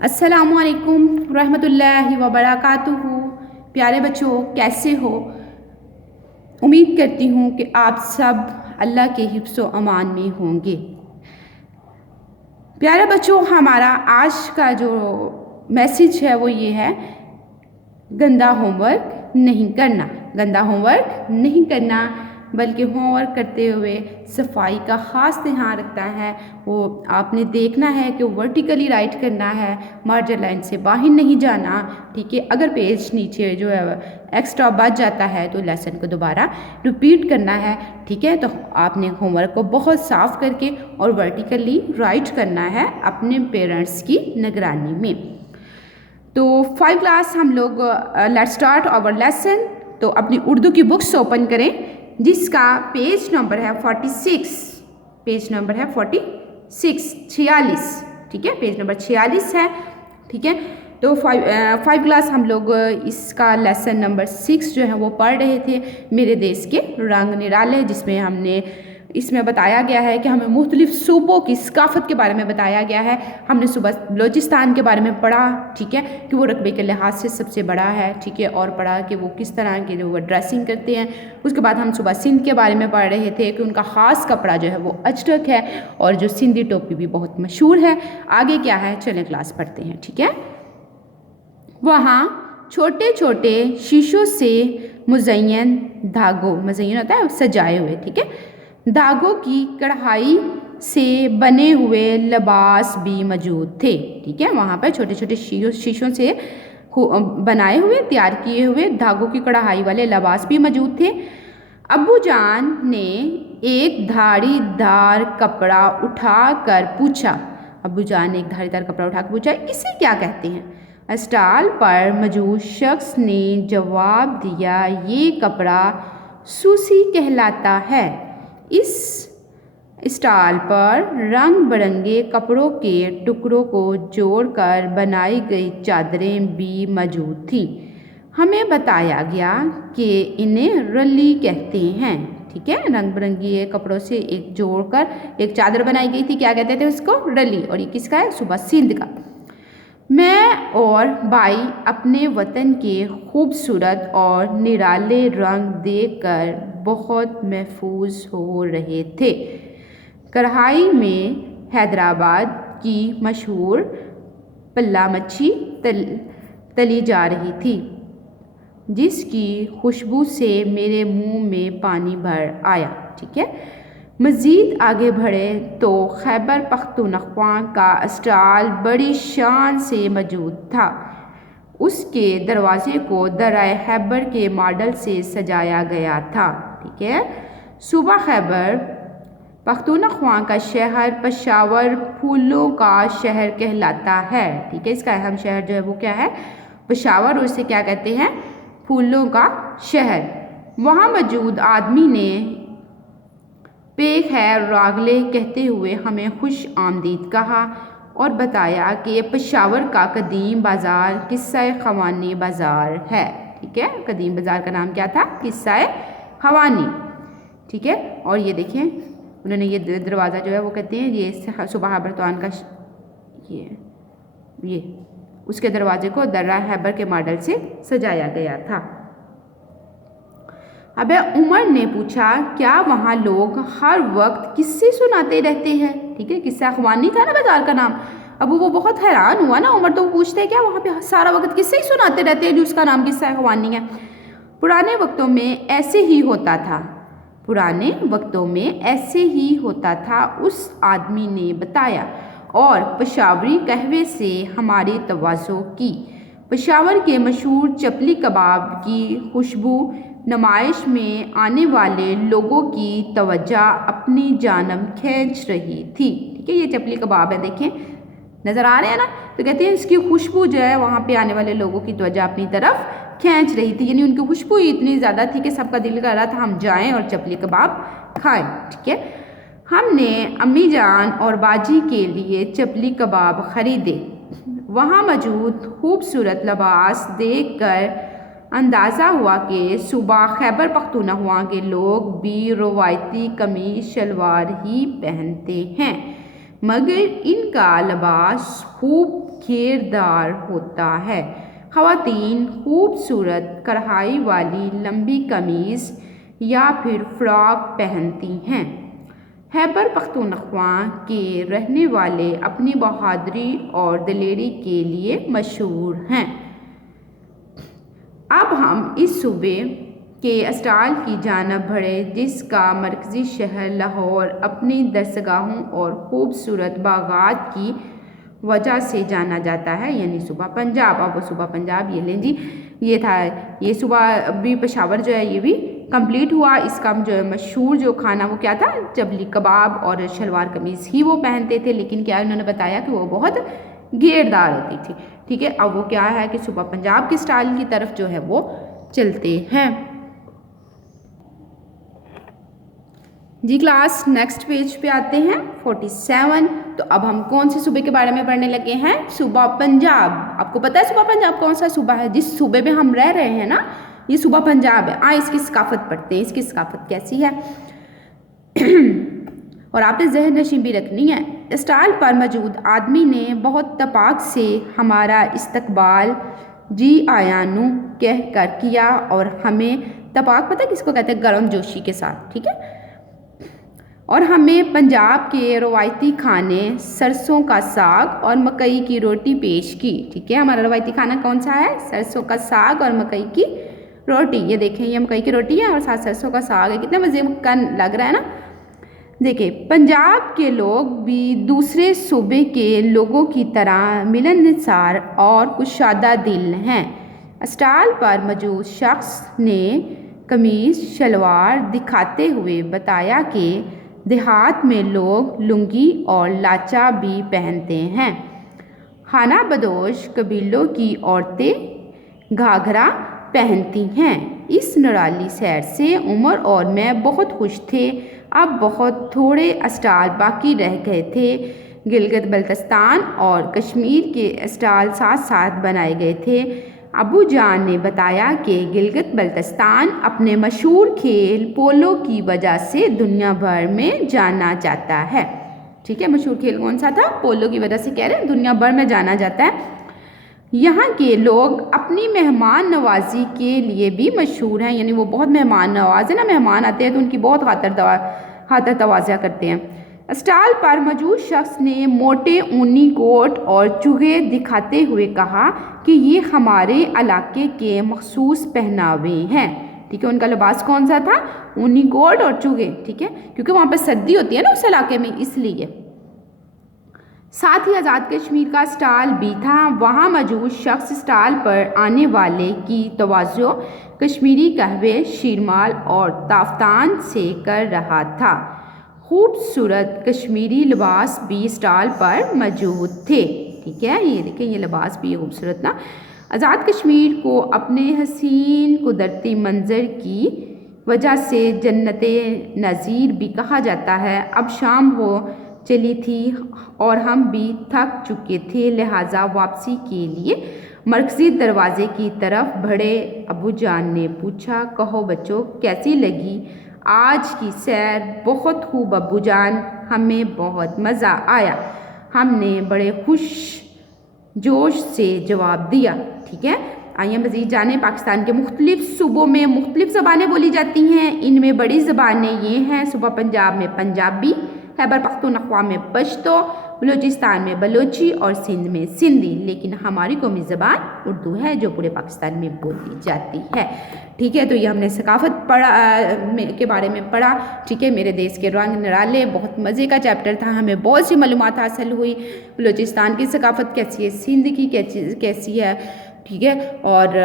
السلام علیکم ورحمۃ اللہ وبرکاتہ۔ پیارے بچوں، کیسے ہو؟ امید کرتی ہوں کہ آپ سب اللہ کے حفظ و امان میں ہوں گے۔ پیارے بچوں، ہمارا آج کا جو میسیج ہے وہ یہ ہے، گندا ہوم ورک نہیں کرنا۔ گندا ہوم ورک نہیں کرنا بلکہ ہوم ورک کرتے ہوئے صفائی کا خاص دھیان رکھنا ہے۔ وہ آپ نے دیکھنا ہے کہ ورٹیکلی رائٹ کرنا ہے، مارجن لائن سے باہر نہیں جانا، ٹھیک ہے۔ اگر پیج نیچے جو ہے ایکسٹرا بچ جاتا ہے تو لیسن کو دوبارہ ریپیٹ کرنا ہے، ٹھیک ہے۔ تو آپ نے ہوم ورک کو بہت صاف کر کے اور ورٹیکلی رائٹ کرنا ہے اپنے پیرنٹس کی نگرانی میں۔ تو 5 کلاس ہم لوگ لیٹ اسٹارٹ آور لیسن۔ تو اپنی اردو کی بکس اوپن کریں جس کا پیج نمبر ہے 46۔ پیج نمبر ہے 46، ٹھیک ہے، پیج نمبر 46 ہے، ٹھیک ہے۔ تو 5 کلاس ہم لوگ اس کا لیسن نمبر 6 جو ہے وہ پڑھ رہے تھے، میرے دیس کے رنگ نرالے، جس میں ہم نے اس میں بتایا گیا ہے کہ ہمیں مختلف صوبوں کی ثقافت کے بارے میں بتایا گیا ہے۔ ہم نے صبح بلوچستان کے بارے میں پڑھا، ٹھیک ہے، کہ وہ رقبے کے لحاظ سے سب سے بڑا ہے، ٹھیک ہے، اور پڑھا کہ وہ کس طرح کے وہ ڈریسنگ کرتے ہیں۔ اس کے بعد ہم صبح سندھ کے بارے میں پڑھ رہے تھے کہ ان کا خاص کپڑا جو ہے وہ اجرک ہے، اور جو سندھی ٹوپی بھی بہت مشہور ہے۔ آگے کیا ہے، چلیں کلاس پڑھتے ہیں، ٹھیک ہے۔ وہاں چھوٹے چھوٹے شیشوں سے مزین دھاگوں، مزین ہوتا ہے سجائے ہوئے، ٹھیک ہے، دھاگوں کی کڑھائی سے بنے ہوئے لباس بھی موجود تھے، ٹھیک ہے۔ وہاں پر چھوٹے چھوٹے شیشوں سے بنائے ہوئے، تیار کیے ہوئے دھاگوں کی کڑھائی والے لباس بھی موجود تھے۔ ابو جان نے ایک دھاڑی دار کپڑا اٹھا کر پوچھا، ابو جان نے ایک دھاڑی دار کپڑا اٹھا کر پوچھا، اسے کیا کہتے ہیں؟ اسٹال پر موجود شخص نے جواب دیا، یہ کپڑا سوسی کہلاتا ہے۔ اس اسٹال پر رنگ برنگے کپڑوں کے ٹکڑوں کو جوڑ کر بنائی گئی چادریں بھی موجود تھیں۔ ہمیں بتایا گیا کہ انہیں رلی کہتے ہیں، ٹھیک ہے۔ رنگ برنگی کپڑوں سے ایک جوڑ کر ایک چادر بنائی گئی تھی، کیا کہتے تھے اس کو؟ رلی۔ اور یہ کس کا ہے؟ صوبہ سندھ کا۔ میں اور بھائی اپنے وطن کے خوبصورت اور نرالے رنگ دیکھ کر بہت محظوظ ہو رہے تھے۔ کڑھائی میں حیدرآباد کی مشہور پلا مچھی تلی جا رہی تھی، جس کی خوشبو سے میرے منہ میں پانی بھر آیا، ٹھیک ہے۔ مزید آگے بڑھے تو خیبر پختونخوا کا اسٹال بڑی شان سے موجود تھا۔ اس کے دروازے کو درۂ خیبر کے ماڈل سے سجایا گیا تھا، ٹھیک ہے۔ صوبہ خیبر پختونخوا کا شہر پشاور پھولوں کا شہر کہلاتا ہے، ٹھیک ہے۔ اس کا اہم شہر جو ہے وہ کیا ہے؟ پشاور، اور اسے کیا کہتے ہیں؟ پھولوں کا شہر۔ وہاں موجود آدمی نے پے خیر راگلے کہتے ہوئے ہمیں خوش آمدید کہا اور بتایا کہ یہ پشاور کا قدیم بازار قصہ خوانی بازار ہے، ٹھیک ہے۔ قدیم بازار کا نام کیا تھا؟ قصہ خوانی، ٹھیک ہے۔ اور یہ دیکھیں، انہوں نے یہ دروازہ جو ہے وہ کہتے ہیں یہ صوبہ خیبر کا یہ اس کے دروازے کو درۂ خیبر کے ماڈل سے سجایا گیا تھا۔ اب عمر نے پوچھا، کیا وہاں لوگ ہر وقت قصے سناتے رہتے ہیں؟ ٹھیک ہے، قصہ خوانی تھا نا بازار کا نام۔ اب وہ بہت حیران ہوا نا عمر، تو پوچھتے ہیں کیا وہاں پہ سارا وقت قصے ہی سناتے رہتے ہیں جو اس کا نام قصہ خوانی ہے؟ پرانے وقتوں میں ایسے ہی ہوتا تھا، پرانے وقتوں میں ایسے ہی ہوتا تھا، اس آدمی نے بتایا، اور پشاوری قہوے سے ہماری توجہ کی۔ پشاور کے مشہور چپلی کباب کی خوشبو نمائش میں آنے والے لوگوں کی توجہ اپنی جانب کھینچ رہی تھی، ٹھیک ہے۔ یہ چپلی کباب ہے، دیکھیں نظر آ رہے ہیں نا، تو کہتے ہیں اس کی خوشبو جو ہے وہاں پہ آنے والے لوگوں کی توجہ اپنی طرف کھینچ رہی تھی، یعنی ان کی خوشبو اتنی زیادہ تھی کہ سب کا دل کر رہا تھا ہم جائیں اور چپلی کباب کھائیں، ٹھیک ہے۔ ہم نے امی جان اور باجی کے لیے چپلی کباب خریدے۔ وہاں موجود خوبصورت لباس دیکھ کر اندازہ ہوا کہ صوبہ خیبر پختونخوا کے لوگ بھی روایتی قمیص شلوار ہی پہنتے ہیں، مگر ان کا لباس خوب घेरदार होता है। ख़वातीन खूबसूरत कढ़ाई वाली लंबी कमीज़ या फिर फ्रॉक पहनती हैं। खैबर पख्तूनख्वा के रहने वाले अपनी बहादुरी और दिलेरी के लिए मशहूर हैं। अब हम इस सूबे के अस्टाल की जानब बढ़े जिसका मरकज़ी शहर लाहौर अपनी दरसगाहों और ख़ूबसूरत बागात की वजह से जाना जाता है, यानी सूबा पंजाब। अब वो सूबा पंजाब ये लें जी, ये था ये सूबा। अभी पेशावर जो है ये भी कंप्लीट हुआ। इसका जो है मशहूर जो खाना वो क्या था, जबली कबाब और शलवार कमीज़ ही वो पहनते थे, लेकिन क्या उन्होंने बताया कि वो बहुत घेरदार होती थी। ठीक है, अब वो क्या है कि सूबा पंजाब के स्टाइल की तरफ जो है वो चलते हैं जी। क्लास नेक्स्ट पेज पे आते हैं 47। तो अब हम कौन से सूबे के बारे में पढ़ने लगे हैं? सूबा पंजाब। आपको पता है सूबा पंजाब कौन सा सूबा है? जिस सूबे में हम रह रहे हैं ना, ये सूबा पंजाब है। इसकी सकाफत पढ़ते हैं, इसकी सकाफत कैसी है और आपने जहन नशीं भी रखनी है। स्टाल पर मौजूद आदमी ने बहुत तपाक से हमारा इस्तकबाल जी आयानू कह कर किया, और हमें तपाक पता है किसको कहते हैं? गर्म जोशी के साथ। ठीक है, और हमें पंजाब के रवायती खाने सरसों का साग और मकई की रोटी पेश की। ठीक है, हमारा रवायती खाना कौन सा है? सरसों का साग और मकई की रोटी। ये देखें, ये मकई की रोटी है और साथ सरसों का साग है। कितना मज़े का लग रहा है ना। देखिए, पंजाब के लोग भी दूसरे सूबे के लोगों की तरह मिलनसार और कुशादा दिल हैं। स्टाल पर मौजूद शख्स ने कमीज़ शलवार दिखाते हुए बताया कि देहात में लोग लुंगी और लाचा भी पहनते हैं। खाना बदोश कबीलों की औरतें घाघरा पहनती हैं। इस निराली सैर से उमर और मैं बहुत खुश थे। अब बहुत थोड़े अस्टाल बाकी रह गए थे। गिलगित बल्तिस्तान और कश्मीर के अस्टाल साथ साथ बनाए गए थे। अबू जान ने बताया कि गिलगित बल्तिस्तान अपने मशहूर खेल पोलो की वजह से दुनिया भर में जाना जाता है। ठीक है, मशहूर खेल कौन सा था? पोलो की वजह से कह रहे हैं दुनिया भर में जाना जाता है। यहाँ के लोग अपनी मेहमान नवाजी के लिए भी मशहूर हैं, यानी वो बहुत मेहमान नवाज है ना। मेहमान आते हैं तो उनकी बहुत खातर तवाज़ा करते हैं। स्टाल पर मौजूद शख्स ने मोटे ऊनी कोट और चूहे दिखाते हुए कहा कि ये हमारे इलाके के मखसूस पहनावे हैं। ठीक है, उनका लिबास कौन सा था? ऊनी कोट और चूहे। ठीक है, क्योंकि वहाँ पर सर्दी होती है ना उस इलाके में, इसलिए। साथ ही आज़ाद कश्मीर का स्टाल भी था। वहाँ मौजूद शख्स स्टाल पर आने वाले की तवज्जो कश्मीरी कहवे, शीरमाल और ताफ्तान से कर रहा था। खूबसूरत कश्मीरी लिबास भी स्टाल पर मौजूद थे। ठीक है, ये देखें, ये लिबास भी खूबसूरत ना। आज़ाद कश्मीर को अपने हसीन कुदरती मंजर की वजह से जन्नते नज़ीर भी कहा जाता है। अब शाम हो चली थी और हम भी थक चुके थे, लिहाजा वापसी के लिए मरकज़ी दरवाज़े की तरफ बढ़े। अबू जान ने पूछा, कहो बच्चों कैसी लगी आज की सैर? बहुत खूब अब्बू जान, हमें बहुत मज़ा आया, हमने बड़े खुश जोश से जवाब दिया। ठीक है, आइए मज़ीद जाने। पाकिस्तान के मुख्तलिफ सूबों में मुख्तलिफ ज़बानें बोली जाती हैं। इनमें बड़ी ज़बानें ये हैं। सूबा पंजाब में पंजाबी, खैबर पख्तूनख्वा में पश्तो, बलूचिस्तान में बलोची और सिंध में सिंधी। लेकिन हमारी कौमी ज़बान उर्दू है जो पूरे पाकिस्तान में बोली जाती है। ठीक है, तो ये हमने सकाफत के बारे में पढ़ा। ठीक है, मेरे देश के रंग निराले, बहुत मज़े का चैप्टर था। हमें बहुत सी मालूमात हासिल हुई। बलूचिस्तान की सकाफत कैसी है, सिंध की कैसी है। ठीक है, और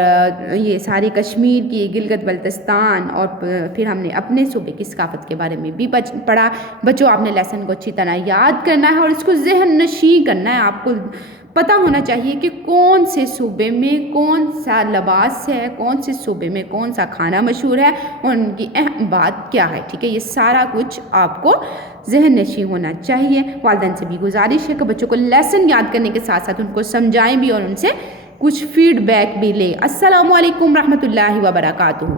ये सारी कश्मीर की, गिलगित बल्तिस्तान, और फिर हमने अपने सूबे की सकाफत के बारे में भी पढ़ा। बच्चों, आपने लेसन को अच्छी तरह याद करना है और इसको ज़हन नशीं करना है। आपको पता होना चाहिए कि कौन से सूबे में कौन सा लिबास है, कौन से सूबे में कौन सा खाना मशहूर है और उनकी अहम बात क्या है। ठीक है, ये सारा कुछ आपको ज़हन नशीं होना चाहिए। वालिदैन से भी गुजारिश है कि बच्चों को लेसन याद करने के साथ साथ उनको समझाएं भी और उनसे कुछ फीडबैक भी लें। अस्सलामु अलैकुम रहमतुल्लाहि व बरकातुहू।